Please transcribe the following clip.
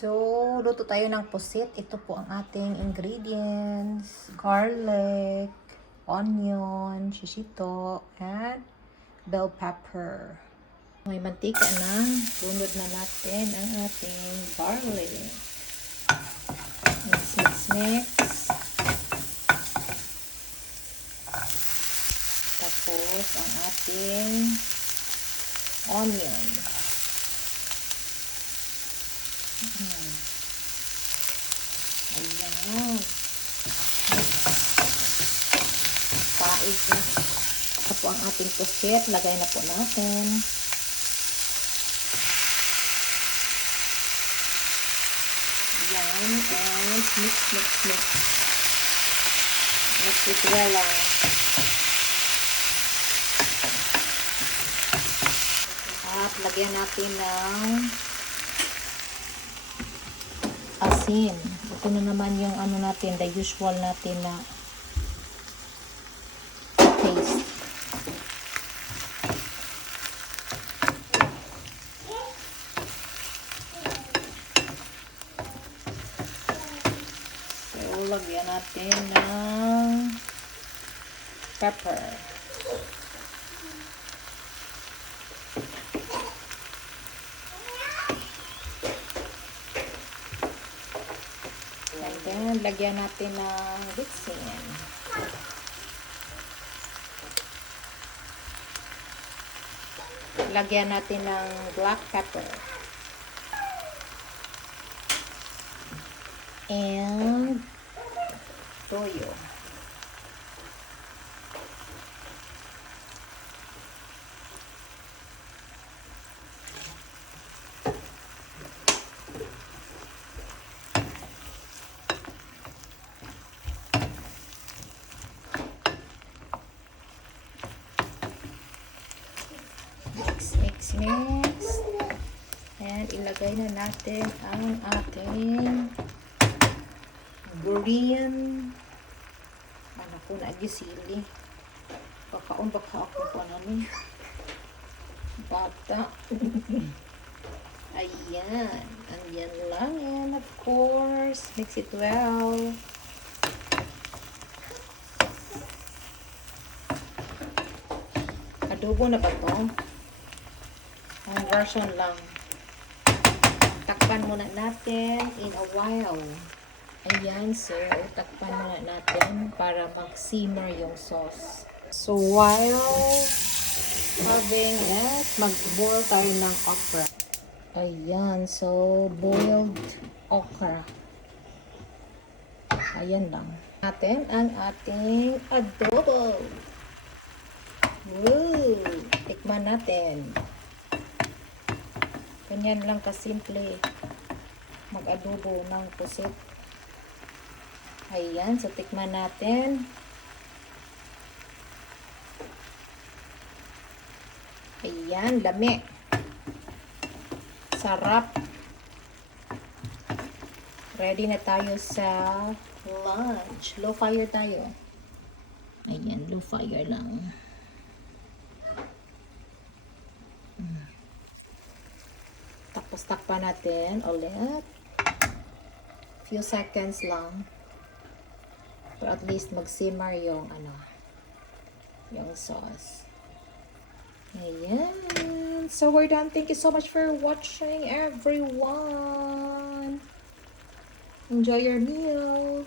So, luto tayo ng pusit. Ito po ang ating ingredients. Garlic, onion, shishito, and bell pepper. May mantika na. Lunod na natin ang ating garlic. Mix, mix, mix. Tapos, ang ating onion. Ayan. Paig na. Ito po ang ating pusit. Lagay na po natin. Ayan. And mix, mix, mix. Mix it well lang. At lagyan natin ng asin. Ito na naman yung ano natin, the usual natin na taste. So, lagyan natin ng pepper. And then, lagyan natin ng bitsin. Lagyan natin ng black pepper. And toyo. Mix, mix. And ilagay na natin ang ating green. Ano ko na gisili. Baka ako pa namin. Bata. Ayan. Ayan lang yan, of course. Mix it well. Adobo na ba to? Ang version lang. Takpan muna natin in a while. Ayan, so takpan muna natin para mag-simmer yung sauce. So while having that, mag-boil tayo ng okra. Ayan, so boiled okra. Ayan lang. Natin ang ating adobo. Woo! Tikman natin. Ganyan lang kasimple mag-adobo ng pusit. Ayan, so tikman natin. Ayan, lami. Sarap. Ready na tayo sa lunch. Low fire tayo. Ayan, low fire lang. Tapos takpan natin ulit. Few seconds lang. Pero at least mag-simmer yung yung sauce. Ayan. So we're done. Thank you so much for watching, everyone. Enjoy your meal.